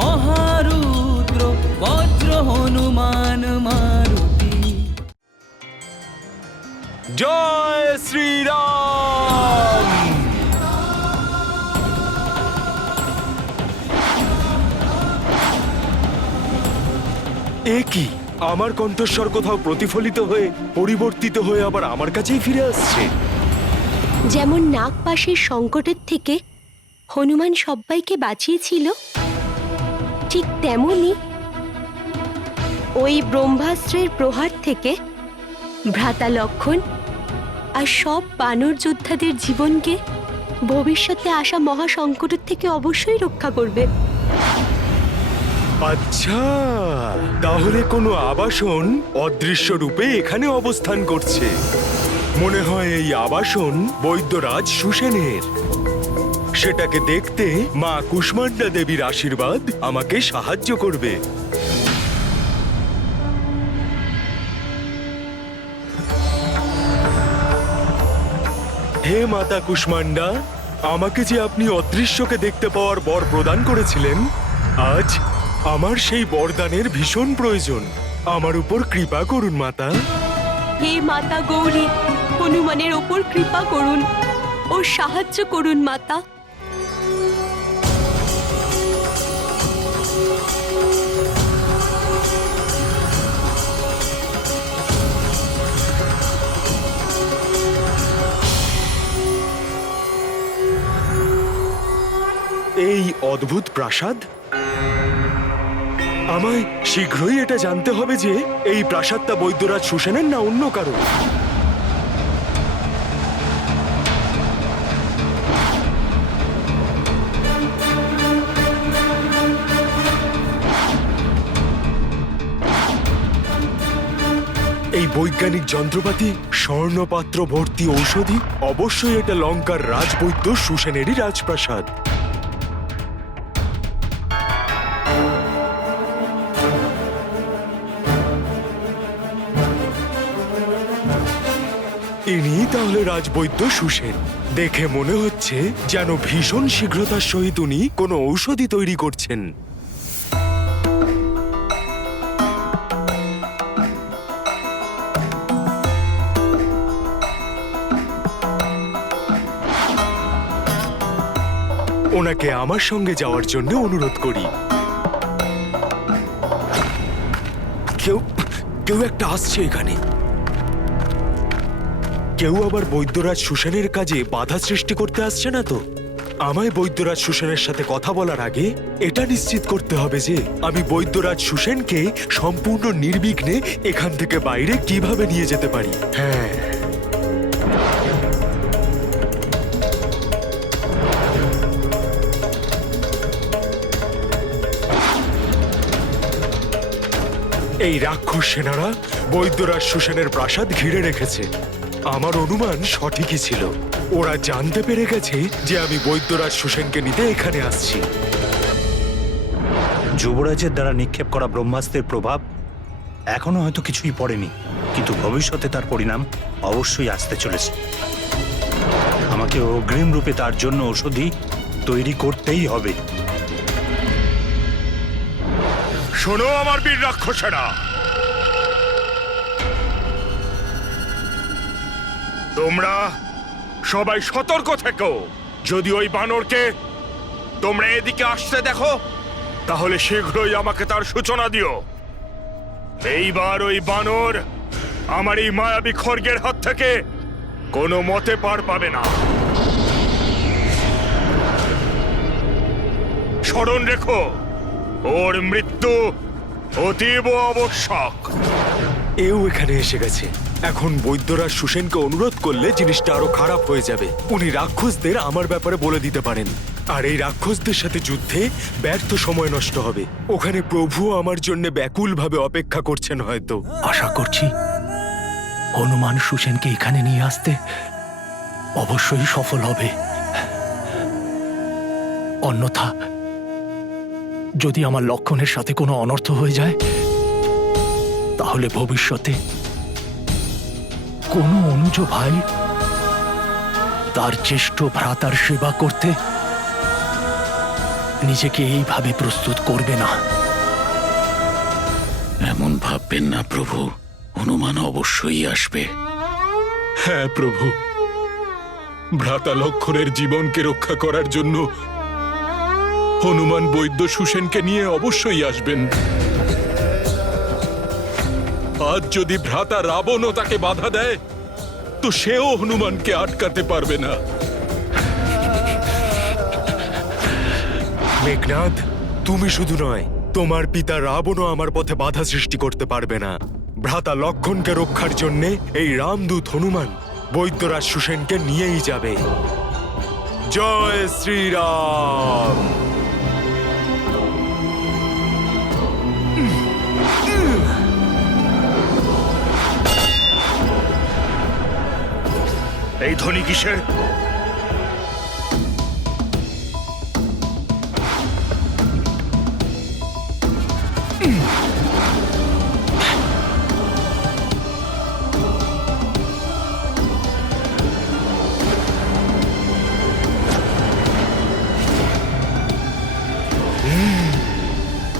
মহারুদ্র বজ্র হনুমান মারুতি। জয় শ্রীরাম। এ কি, আমার কণ্ঠস্বর কোথাও প্রতিফলিত হয়ে পরিবর্তিত হয়ে আবার আমার কাছেই ফিরে আসছে। যেমন নাগপাশের সংকটের থেকে হনুমান সব্বাইকে বাঁচিয়েছিল, ঠিক তেমনি ওই ব্রহ্মাস্ত্রের প্রহার থেকে ভ্রাতা লক্ষণ আর সব বানর যোদ্ধাদের জীবনকে ভবিষ্যতে আসা মহা সংকটের থেকে অবশ্যই রক্ষা করবে। আচ্ছা, তাহলে কোনো আবাসন অদৃশ্য রূপে এখানে অবস্থান করছে। মনে হয় এই আবাসন বৈদ্যরাজ সুসেনের। সেটাকে দেখতে মা কুষ্মান্ডা দেবীর আশীর্বাদ আমাকে সাহায্য করবে। হে মাতা কুষ্মান্ডা, আমাকে যে আপনি অদৃশ্যকে দেখতে পাওয়ার বর প্রদান করেছিলেন, আজ আমার সেই বরদানের ভীষণ প্রয়োজন। আমার উপর কৃপা করুন মাতা। হে মাতা গৌরী, হনুমানের ওপর কৃপা করুন, ওর সাহায্য করুন মাতা। এই অদ্ভুত প্রাসাদ, আমায় শীঘ্রই এটা জানতে হবে যে এই প্রাসাদটা বৈদ্যরাজ সুসেনের না অন্য কারো। এই বৈজ্ঞানিক যন্ত্রপাতি, স্বর্ণপাত্র ভর্তি ঔষধি, অবশ্যই এটা লঙ্কার রাজবৈদ্য সুসেনেরই রাজপ্রাসাদ। ইনি তাহলে রাজবৈদ্য সুসেন। দেখে মনে হচ্ছে যেন ভীষণ শীঘ্রতার সহিত উনি কোনো ঔষধি তৈরি করছেন। ওনাকে আমার সঙ্গে যাওয়ার জন্য অনুরোধ করি। কেউ কেউ একটা আসছে এখানে। কেউ আবার বৈদ্যরাজ সুসেনের কাজে বাধা সৃষ্টি করতে আসছে না তো? আমায় বৈদ্যরাজ সুসেনের সাথে কথা বলার আগে এটা নিশ্চিত করতে হবে যে আমি বৈদ্যরাজ সুসেনকে সম্পূর্ণ নির্বিঘ্নে এখান থেকে বাইরে কিভাবে নিয়ে যেতে পারি। হ্যাঁ, এই রাক্ষস সেনারা বৈদ্যরাজ সুসেনের প্রাসাদ ঘিরে রেখেছে। আমার অনুমান সঠিকই ছিল। ওরা জানতে পেরে গেছে যে আমি বৈদ্যরাজ সুসেনকে নিতে এখানে আসছি। যুবরাজের দ্বারা নিক্ষেপ করা ব্রহ্মাস্ত্রের প্রভাব এখনো হয়তো কিছুই পড়েনি, কিন্তু ভবিষ্যতে তার পরিণাম অবশ্যই আসতে চলেছে। আমাকে অগ্রিম রূপে তার জন্য ঔষধি তৈরি করতেই হবে। শোনো আমার বীর রাক্ষসেরা, তোমরা সবাই সতর্ক থেকো। যদি ওই বানরকে তোমরা এদিকে আসতে দেখো, তাহলে শীঘ্রই আমাকে তার সূচনা দিও। এইবার ওই বানর আমার এই মায়াবী খড়গের হাত থেকে কোনো মতে পার পাবে না। স্মরণ রেখো, ওর মৃত্যু অতীব আবশ্যক। এও এখানে এসে গেছে। এখন বৈদ্যরাজ সুসেনকে অনুরোধ করলে জিনিসটা আরো খারাপ হয়ে যাবে। উনি রাক্ষসদের আমার ব্যাপারে বলে দিতে পারেন, আর এই রাক্ষসদের সাথে যুদ্ধে ব্যর্থ সময় নষ্ট হবে। ওখানে প্রভু আমার জন্য ব্যাকুল ভাবে অপেক্ষা করছেন হয়তো। আশা করছি হনুমান সুসেনকে এখানে নিয়ে আসতে অবশ্যই সফল হবে। অন্যথা যদি আমার লক্ষণের সাথে কোনো অনর্থ হয়ে যায়, তাহলে ভবিষ্যতে কোনো অনুজ ভাই তার জ্যেষ্ঠ ভ্রাতার সেবা করতে নিজেকে এইভাবে প্রস্তুত করবে না। এমন ভাববেন না প্রভু, হনুমান অবশ্যই আসবে। হ্যাঁ প্রভু, ভ্রাতা লক্ষণের জীবনকে রক্ষা করার জন্য হনুমান বৈদ্য সুসেনকে নিয়ে অবশ্যই আসবেন। আজ যদি ভ্রাতা রাবণও তাকে বাধা দেয়, তো সেও হনুমানকে আটকাতে পারবে না। মেঘনাদ, তুমি শুধু নয়, তোমার পিতা রাবণও আমার পথে বাধা সৃষ্টি করতে পারবে না। ভ্রাতা লক্ষণকে রক্ষার জন্য এই রামদূত হনুমান বৈদ্যরাজ সুসেনকে নিয়েই যাবে। জয় শ্রীরাম। এই ধ্বনি কিসের?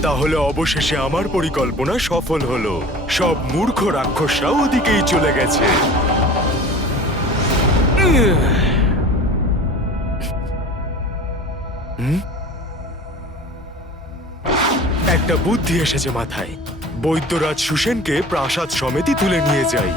তাহলে অবশেষে আমার পরিকল্পনা সফল হলো। সব মূর্খ রাক্ষসরা ওদিকেই চলে গেছে। একটা বুদ্ধি এসেছে মাথায়। বৈদ্যরাজ সুসেনকে প্রাসাদ সমেতি তুলে নিয়ে যাই।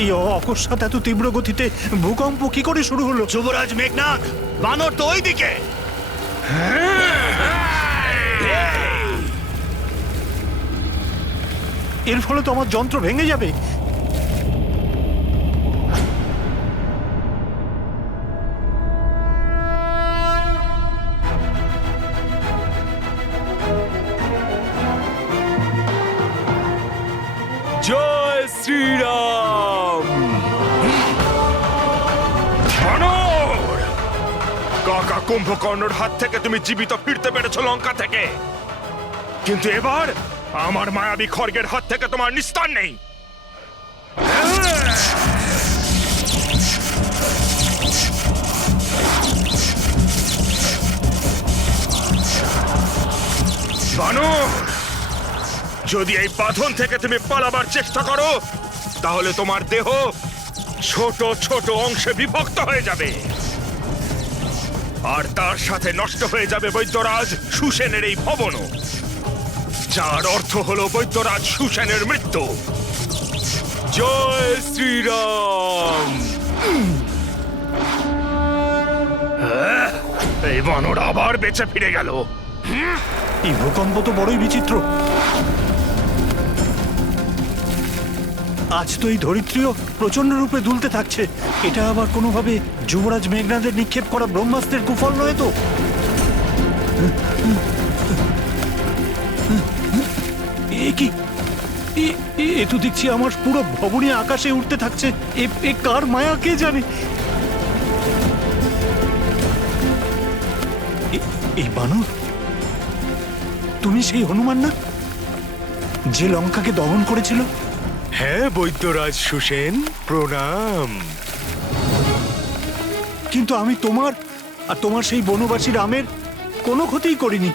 এই অকস্মাৎ এত তীব্র গতিতে ভূকম্প কি করে শুরু হলো? যুবরাজ মেঘনাদ, বানর তো ওইদিকে। এর ফলে তো আমার যন্ত্র ভেঙে যাবে। জয় শ্রীরাম। বানর! কাকা কুম্ভকর্ণর হাত থেকে তুমি জীবিত ফিরতে পেরেছো লঙ্কা থেকে, কিন্তু এবার আমার মায়াবী খড়গের হাত থেকে তোমার নিস্তার নেই। বানর, যদি এই বাঁধন থেকে তুমি পালাবার চেষ্টা করো, তাহলে তোমার দেহ ছোট ছোট অংশে বিভক্ত হয়ে যাবে, আর তার সাথে নষ্ট হয়ে যাবে বৈদ্যরাজ সুসেনের এই ভবনও, যার অর্থ হলো বৈদ্যরাজ সুসেনের মৃত্যু। জয় শ্রীরাম। এই বানর আবার বেঁচে ফিরে গেল। এই ভূকম্প তো বড়ই বিচিত্র। আজ তো এই ধরিত্রীও প্রচন্ড রূপে দুলতে থাকছে। এটা আবার কোনোভাবে যুবরাজ মেঘনাদের নিক্ষেপ করা ব্রহ্মাস্ত্রের কুফল নয় তো? এ কি? এ তো দেখছি আমার পুরো ভবনী আকাশে উঠতে থাকছে। এ কার মায়া কে জানে? এই বানর, তুমি সেই হনুমান না, যে লঙ্কাকে দমন করেছিল? হ্যাঁ বৈদ্যরাজ সুসেন, প্রণাম। কিন্তু আমি তোমার আর তোমার সেই বনবাসী রামের কোনো ক্ষতিই করিনি।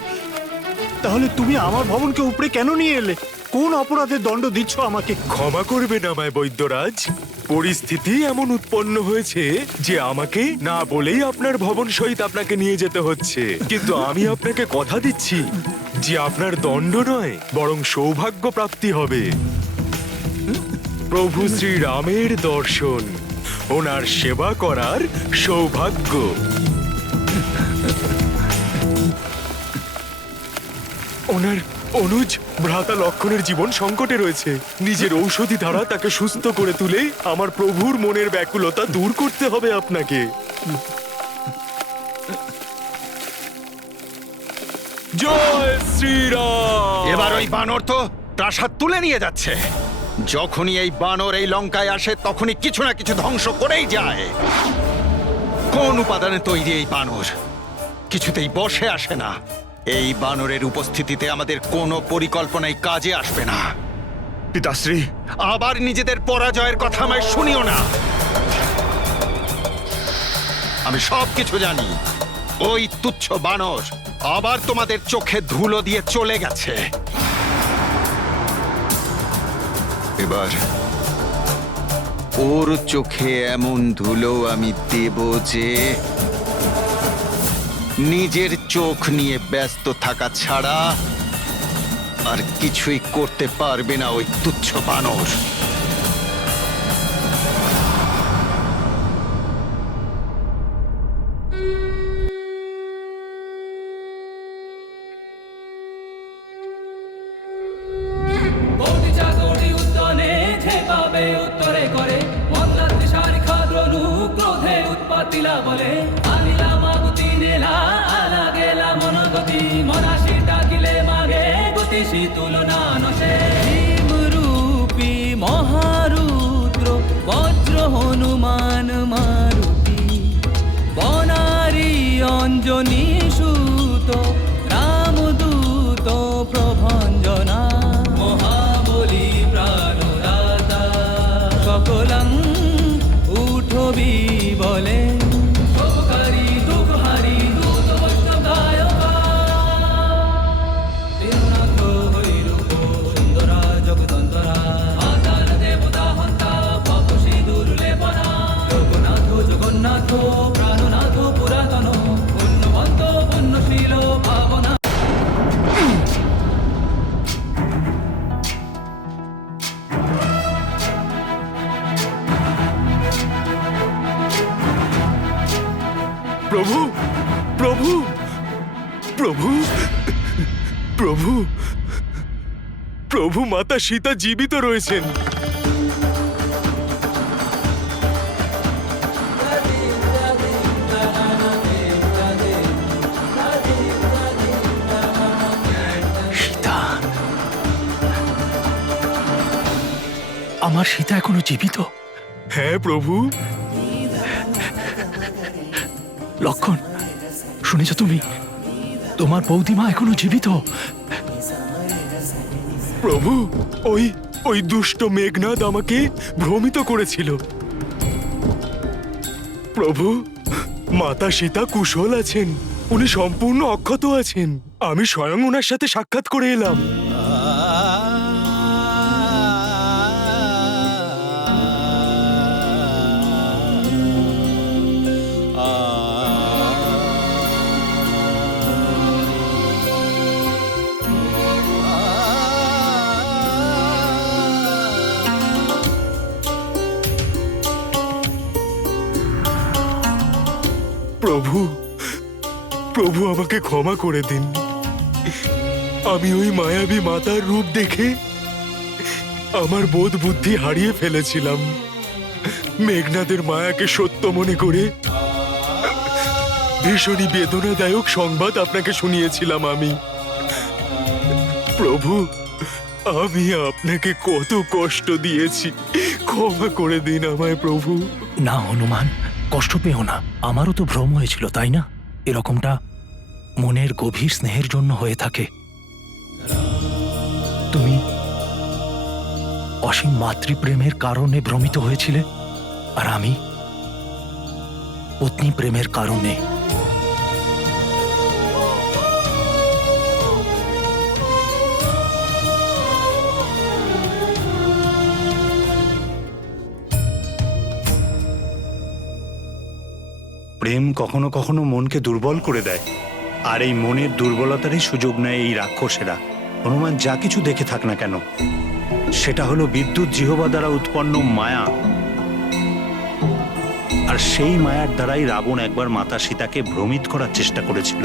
তাহলে তুমি আমার ভবনকে উপড়ে কেন নিয়ে এলে? কোন অপরাধের দণ্ড দিচ্ছ আমাকে? ক্ষমা করবেন আমায় বৈদ্যরাজ, পরিস্থিতি এমন উৎপন্ন হয়েছে যে আমাকে না বলেই আপনার ভবন সহিত আপনাকে নিয়ে যেতে হচ্ছে। কিন্তু আমি আপনাকে কথা দিচ্ছি যে আপনার দণ্ড নয়, বরং সৌভাগ্য প্রাপ্তি হবে। প্রভু শ্রীরামের দর্শন, ওনার সেবা করার সৌভাগ্য। ওনার অনুজ ভ্রাতা লক্ষণের জীবন সংকটে রয়েছে। নিজের ঔষধি ধারা তাকে সুস্থ করে তুলে আমার প্রভুর মনের ব্যাকুলতা দূর করতে হবে আপনাকে। জয় শ্রীরাম। এবার ওই বানর তো প্রাসাদ তুলে নিয়ে যাচ্ছে। যখনই এই বানর এই লঙ্কায় আসে, তখনই কিছু না কিছু ধ্বংস করেই যায়। কোন উপাদানে তৈরি এই বানর? কিছুতেই বসে আসে না। এই বানরের উপস্থিতিতে আমাদের কোনো পরিকল্পনাই কাজে আসবে না। পিতাশ্রী, আবার নিজেদের পরাজয়ের কথা আমায় শুনিও না। আমি সব কিছু জানি। ওই তুচ্ছ বানর আবার তোমাদের চোখে ধুলো দিয়ে চলে গেছে। এবার ওর চোখে এমন ধুলো আমি দেব যে নিজের চোখ নিয়ে ব্যস্ত থাকা ছাড়া আর কিছুই করতে পারবে না ওই তুচ্ছ বানর। কোটি চাকরি উদ্যানে ঝেপাবে উত্তরে করে মল্লা দিশারি খাদ্রনু ক্রোধে উৎপাতিলা বলে আনিলা মাগুতি নেলা আলা গেলা মনগতি মনাশি ডাকিলে মাগে গতিশী তুলনা নশে রূপী মহারুদ্র বজ্র হনুমান মারুতি বনারি অঞ্জনী সুত রামদূত প্রভঞ্জনা মহাবলী প্রাণদাতা সকলং উঠবি বলে শোককারী দুঃখহারী দূত বৈষ্ণব গায়কা তিরুনাথ হৈরূপ সুন্দরা জগদন্তরা আদান দেবতা হন্তা পাপসী দুর্লেপনা জগন্নাথ জগন্নাথ প্রাণনাথ পুরাতন পুণ্যবন্ত পুণ্যশীল ভাবনা। প্রভু, প্রভু, প্রভু, প্রভু, প্রভু, মাতা সীতা জীবিত রয়েছেন। সীতা, আমার সীতা এখনো জীবিত? হ্যাঁ প্রভু। লক্ষণ, শুনেছ তুমি? তোমার বৌদিমা এখনো জীবিত। প্রভু, ওই ওই দুষ্ট মেঘনাদ আমাকে ভ্রমিত করেছিল। প্রভু, মাতা সীতা কুশল আছেন, উনি সম্পূর্ণ অক্ষত আছেন। আমি স্বয়ং ওনার সাথে সাক্ষাৎ করে এলাম। প্রভু, প্রভু আমাকে ক্ষমা করে দিন। আমি ওই মায়াবী মাতার রূপ দেখে আমার বোধ বুদ্ধি হারিয়ে ফেলেছিলাম। মেঘনাদের মায়াকে সত্য মনে করে ভীষণই বেদনাদায়ক সংবাদ আপনাকে শুনিয়েছিলাম আমি। প্রভু, আমি আপনাকে কত কষ্ট দিয়েছি, ক্ষমা করে দিন আমায় প্রভু। না হনুমান, কষ্ট পেও না। আমারও তো ভ্রম হয়েছিল, তাই না? এরকমটা মনের গভীর স্নেহের জন্য হয়ে থাকে। তুমি অসীম মাতৃপ্রেমের কারণে ভ্রমিত হয়েছিলে, আর আমি পত্নী প্রেমের কারণে। প্রেম কখনো কখনো মনকে দুর্বল করে দেয়, আর এই মনের দুর্বলতারই সুযোগ নেয় এই রাক্ষসেরা। হনুমান যা কিছু দেখে থাক না কেন, সেটা হলো বিদ্যুৎ জিহ্বা দ্বারা উৎপন্ন মায়া। আর সেই মায়ার দ্বারাই রাবণ একবার মাতা সীতাকে ভ্রমিত করার চেষ্টা করেছিল।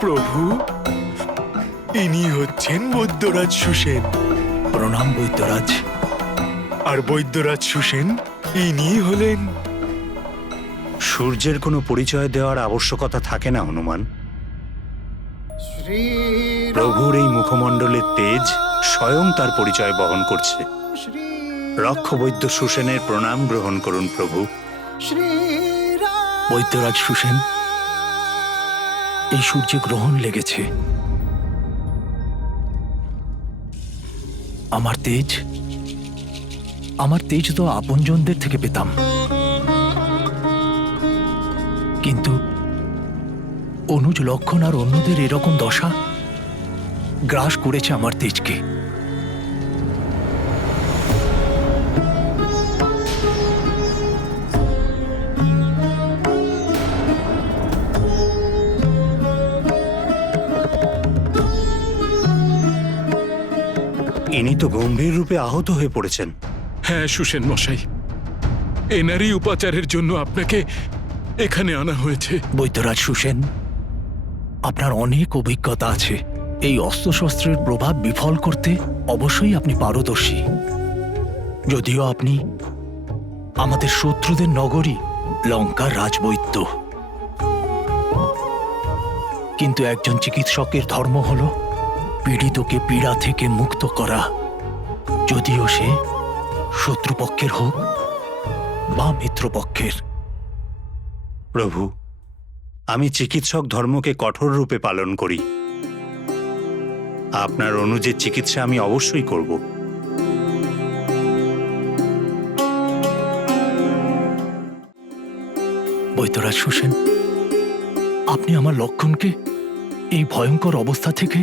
প্রভু, ইনি হচ্ছেন বৈদ্যরাজ সুসেন। প্রণাম বৈদ্যরাজ। আর বৈদ্যরাজ সুসেন ইনি হলেন। সূর্যের কোনো পরিচয় দেওয়ার আবশ্যকতা থাকে না হনুমান। প্রভুর এই মুখমণ্ডলের তেজ স্বয়ং তার পরিচয় বহন করছে। রক্ষবৈদ্য সুসেনের প্রণাম গ্রহণ করুন প্রভু। বৈদ্যরাজ সুসেন, এই সূর্যে গ্রহণ লেগেছে। আমার তেজ তো আপনজনদের থেকে পেতাম, কিন্তু অনুজ, লক্ষণ আর অন্যদের এরকম দশা গ্রাস করেছে আমার তেজকে। ইনি তো গম্ভীর রূপে আহত হয়ে পড়েছেন। হ্যাঁ সুসেন মশাই, এনারই উপাচারের জন্য আপনাকে এখানে আনা হয়েছে। বৈদ্যরাজ সুসেন, আপনার অনেক অভিজ্ঞতা আছে। এই অস্ত্রশস্ত্রের প্রভাব বিফল করতে অবশ্যই আপনি পারদর্শী। যদিও আপনি আমাদের শত্রুদের নগরী লঙ্কার রাজবৈদ্য, কিন্তু একজন চিকিৎসকের ধর্ম হল পীড়িতকে পীড়া থেকে মুক্ত করা, যদিও সে শত্রুপক্ষের হোক বা মিত্রপক্ষের। প্রভু, আমি চিকিৎসক ধর্মকে কঠোর রূপে পালন করি। আপনার অনুজের চিকিৎসা আমি অবশ্যই করব। বৈদ্যরাজ সুসেন, আপনি আমার লক্ষণকে এই ভয়ঙ্কর অবস্থা থেকে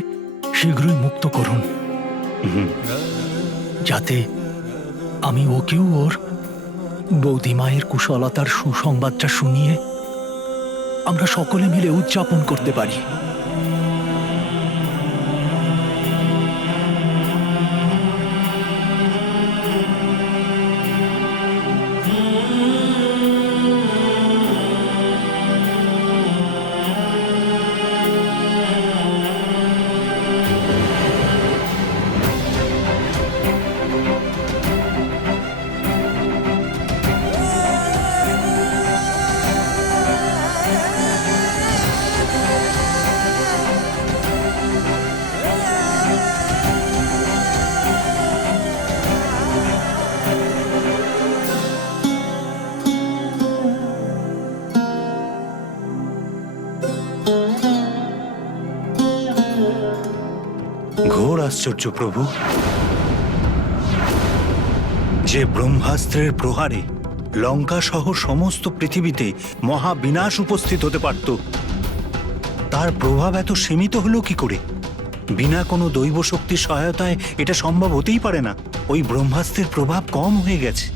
শীঘ্রই মুক্ত করুন, যাতে আমি ওকেও ওর বৌদিমায়ের কুশলতার সুসংবাদটা শুনিয়ে আমরা সকলে মিলে উদযাপন করতে পারি। ঘোর আশ্চর্য প্রভু, যে ব্রহ্মাস্ত্রের প্রহারে লঙ্কা সহ সমস্ত পৃথিবীতে মহাবিনাশ উপস্থিত হতে পারত, তার প্রভাব এত সীমিত হলো কি করে? বিনা কোনো দৈব শক্তির সহায়তায় এটা সম্ভব হতেই পারে না। ওই ব্রহ্মাস্ত্রের প্রভাব কম হয়ে গেছে।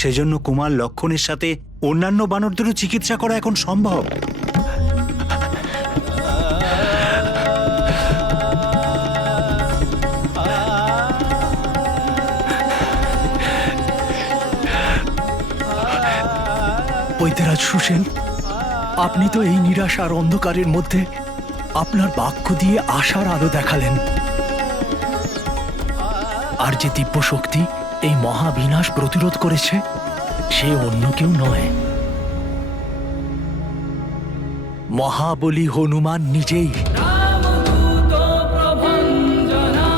সেজন্য কুমার লক্ষণের সাথে অন্যান্য বানরদেরও চিকিৎসা করা এখন সম্ভব। বৈদ্যরাজ সুসেন, আপনি তো এই নিরাশার অন্ধকারের মধ্যে আপনার বাক্য দিয়ে আশার আলো দেখালেন। আর যে দিব্য শক্তি এই মহাবিনাশ প্রতিরোধ করেছে, সে অন্য কেউ নয়, মহাবলী হনুমান নিজেই। রামদূত প্রভঞ্জনা।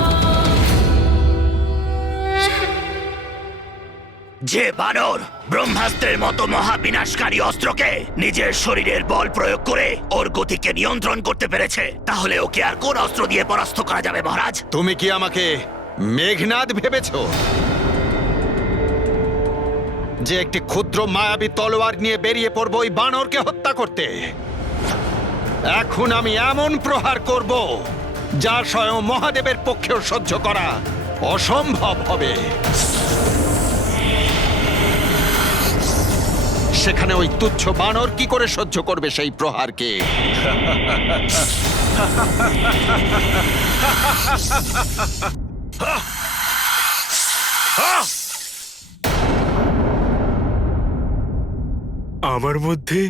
যে বানর ব্রহ্মাস্ত্রের মতো মহাবিনাশকারী অস্ত্রকে নিজের শরীরের বল প্রয়োগ করে ওর গতিকে নিয়ন্ত্রণ করতে পেরেছে, তাহলে ওকে আর কোন অস্ত্র দিয়ে পরাস্ত করা যাবে মহারাজ? তুমি কি আমাকে মেঘনাদ ভেবেছ, যে একটি ক্ষুদ্র মায়াবী তলোয়ার নিয়ে বেরিয়ে পড়বো ওই বানরকে হত্যা করতে? এখন আমি এমন প্রহার করব যা স্বয়ং মহাদেবের পক্ষেও সহ্য করা অসম্ভব হবে। সেখানে ওই তুচ্ছ বানর কি করে সহ্য করবে সেই প্রহারকে? আমার মধ্যে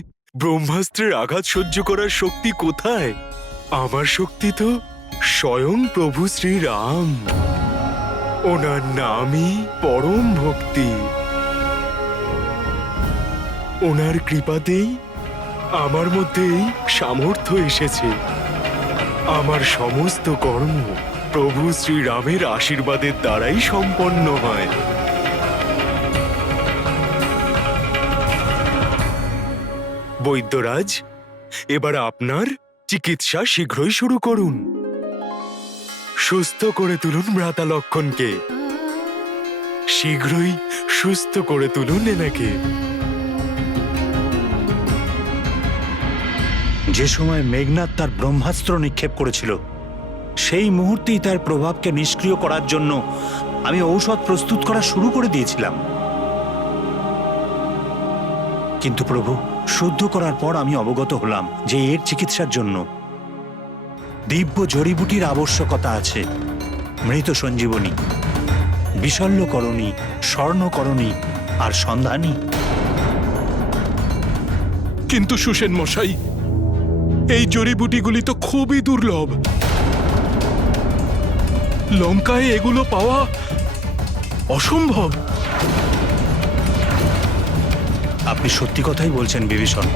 ব্রহ্মাস্ত্রের আঘাত সহ্য করার শক্তি কোথায়? আমার শক্তি তো স্বয়ং প্রভু শ্রীরাম। ওনার নামই পরম ভক্তি। ওনার কৃপাতেই আমার মধ্যে এই সামর্থ্য এসেছে। আমার সমস্ত কর্ম প্রভু শ্রীরামের আশীর্বাদের দ্বারাই সম্পন্ন হয়। বৈদ্যরাজ, এবার আপনার চিকিৎসা শীঘ্রই শুরু করুন। সুস্থ করে তুলুন ভ্রাতা লক্ষণকে। শীঘ্রই সুস্থ করে তুলুন এনাকে। যে সময় মেঘনাদ তার ব্রহ্মাস্ত্র নিক্ষেপ করেছিল, সেই মুহূর্তেই তার প্রভাবকে নিষ্ক্রিয় করার জন্য আমি ঔষধ প্রস্তুত করা শুরু করে দিয়েছিলাম। কিন্তু প্রভু, শুদ্ধ করার পর আমি অবগত হলাম যে এর চিকিৎসার জন্য দিব্য জড়িবুটির আবশ্যকতা আছে। মৃত সঞ্জীবনী, বিশল্যকরণী, স্বর্ণকরণী আর সন্ধানী। কিন্তু সুসেন মশাই, এই জড়িবুটিগুলি তো খুবই দুর্লভ। লঙ্কায় এগুলো পাওয়া অসম্ভব। আপনি সত্যি কথাই বলছেন বিভীষণ,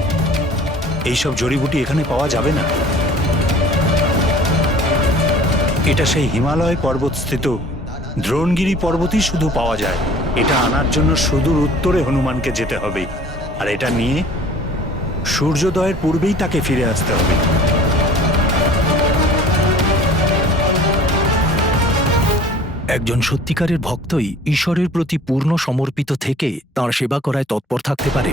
এইসব জড়িবুটি এখানে পাওয়া যাবে না। এটা সেই হিমালয় পর্বতস্থিত দ্রোণগিরি পর্বতই শুধু পাওয়া যায়। এটা আনার জন্য সুদূর উত্তরে হনুমানকে যেতে হবে, আর এটা নিয়ে সূর্যোদয়ের পূর্বেই তাকে ফিরে আসতে হবে। একজন সত্যিকারের ভক্তই ঈশ্বরের প্রতি পূর্ণ সমর্পিত থেকে তাঁর সেবা করায় তৎপর থাকতে পারে।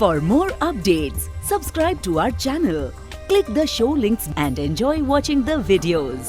For more updates, subscribe to our channel, click the show links and enjoy watching the videos.